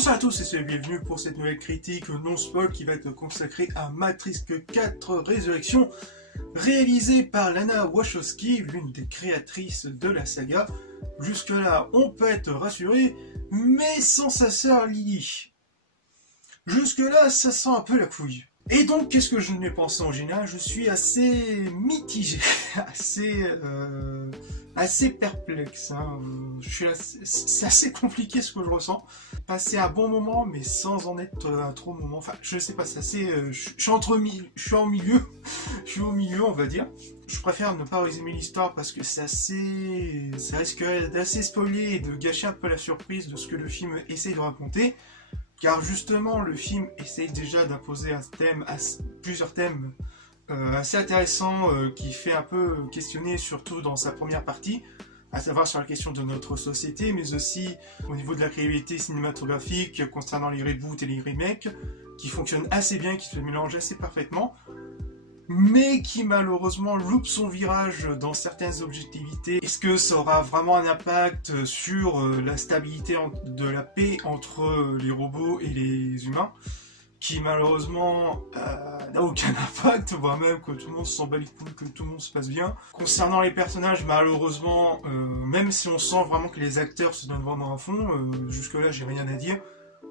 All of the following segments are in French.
Bonsoir à tous et soyez bienvenus pour cette nouvelle critique non-spoil qui va être consacrée à Matrix 4 Résurrection, réalisée par Lana Wachowski, l'une des créatrices de la saga. Jusque là, on peut être rassuré, mais sans sa sœur Lily. Jusque là, ça sent un peu la couille. Et donc, qu'est-ce que je n'ai pensé en général? Je suis assez mitigé, assez perplexe. Hein. C'est assez compliqué ce que je ressens. Passer un bon moment, mais sans en être un trop moment. Enfin, je sais pas, c'est assez. Je suis en milieu. Je suis au milieu, on va dire. Je préfère ne pas résumer l'histoire parce que c'est assez. Ça risquerait d'assez spoiler et de gâcher un peu la surprise de ce que le film essaye de raconter. Car justement, le film essaye déjà d'imposer plusieurs thèmes assez intéressants qui fait un peu questionner, surtout dans sa première partie, à savoir sur la question de notre société, mais aussi au niveau de la créativité cinématographique concernant les reboots et les remakes, qui fonctionnent assez bien, qui se mélangent assez parfaitement, mais qui malheureusement loupe son virage dans certaines objectivités. Est-ce que ça aura vraiment un impact sur la stabilité de la paix entre les robots et les humains, qui malheureusement n'a aucun impact, voire même que tout le monde s'en bat les couilles, que tout le monde se passe bien. Concernant les personnages, malheureusement, même si on sent vraiment que les acteurs se donnent vraiment à fond, jusque là j'ai rien à dire,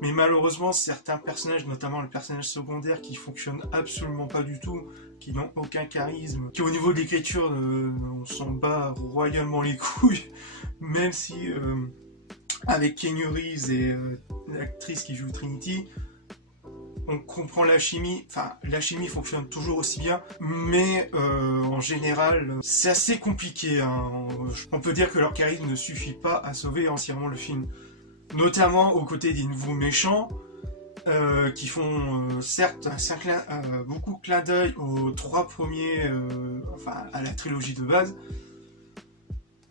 mais malheureusement certains personnages, notamment les personnages secondaires, qui fonctionnent absolument pas du tout, qui n'ont aucun charisme, qui au niveau de l'écriture, on s'en bat royalement les couilles, même si avec Keanu Reeves et l'actrice qui joue Trinity, on comprend la chimie, enfin la chimie fonctionne toujours aussi bien, mais en général c'est assez compliqué, hein. On peut dire que leur charisme ne suffit pas à sauver entièrement le film, notamment aux côtés des nouveaux méchants, qui font certes beaucoup de clin d'œil aux trois premiers, enfin à la trilogie de base.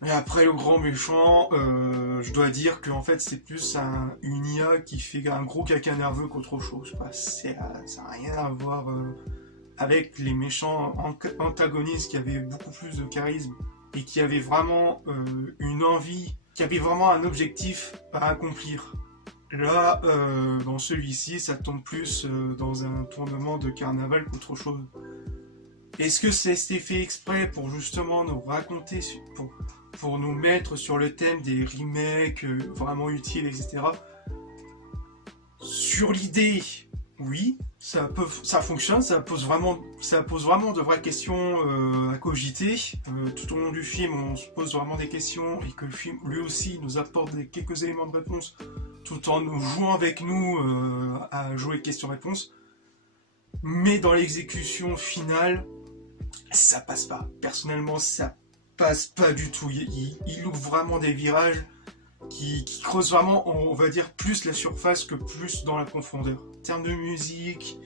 Et après le grand méchant, je dois dire que en fait c'est plus une IA qui fait un gros caca nerveux qu'autre chose. Ça n'a rien à voir avec les méchants antagonistes qui avaient beaucoup plus de charisme et qui avaient vraiment une envie, qui avaient vraiment un objectif à accomplir. Là, dans celui-ci, ça tombe plus dans un tournement de carnaval qu'autre chose. Est-ce que c'était fait exprès pour justement nous raconter, pour nous mettre sur le thème des remakes vraiment utiles, etc. Sur l'idée, oui, ça fonctionne, ça pose vraiment de vraies questions à cogiter. Tout au long du film, on se pose vraiment des questions et que le film, lui aussi, nous apporte quelques éléments de réponse, tout en nous jouant avec nous à jouer questions-réponses. Mais dans l'exécution finale, ça passe pas. Personnellement, ça passe pas du tout. Il loupe vraiment des virages qui creusent vraiment, on va dire, plus la surface que plus dans la profondeur. En termes de musique,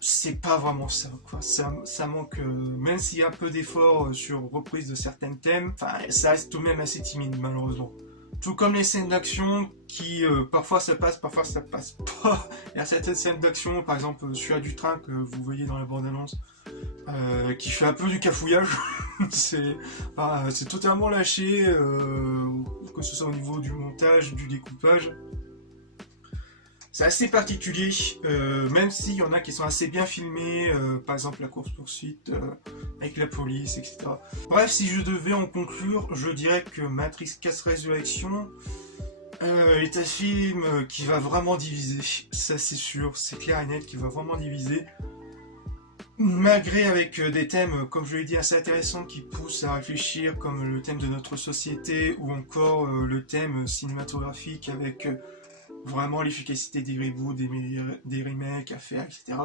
c'est pas vraiment ça, quoi. Ça manque, même s'il y a un peu d'efforts sur reprise de certains thèmes, enfin, ça reste tout de même assez timide, malheureusement. Tout comme les scènes d'action qui, parfois ça passe pas. Il y a certaines scènes d'action, par exemple celui du train que vous voyez dans la bande-annonce, qui fait un peu du cafouillage. c'est totalement lâché, que ce soit au niveau du montage, du découpage. C'est assez particulier, même s'il y en a qui sont assez bien filmés, par exemple la course-poursuite avec la police, etc. Bref, si je devais en conclure, je dirais que Matrix 4 Résurrection est un film qui va vraiment diviser. Ça c'est sûr, c'est clair et net, qui va vraiment diviser. Malgré avec des thèmes, comme je l'ai dit, assez intéressants qui poussent à réfléchir, comme le thème de notre société, ou encore le thème cinématographique avec vraiment l'efficacité des reboots, des remakes à faire, etc.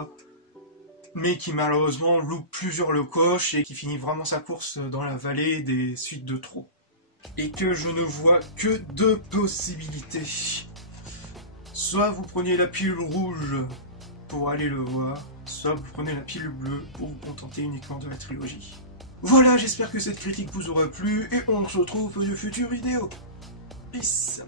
Mais qui malheureusement loupe plusieurs le coche et qui finit vraiment sa course dans la vallée des suites de trop. Et que je ne vois que deux possibilités. Soit vous prenez la pilule rouge pour aller le voir, soit vous prenez la pilule bleue pour vous contenter uniquement de la trilogie. Voilà, j'espère que cette critique vous aura plu et on se retrouve pour de futures vidéos. Peace.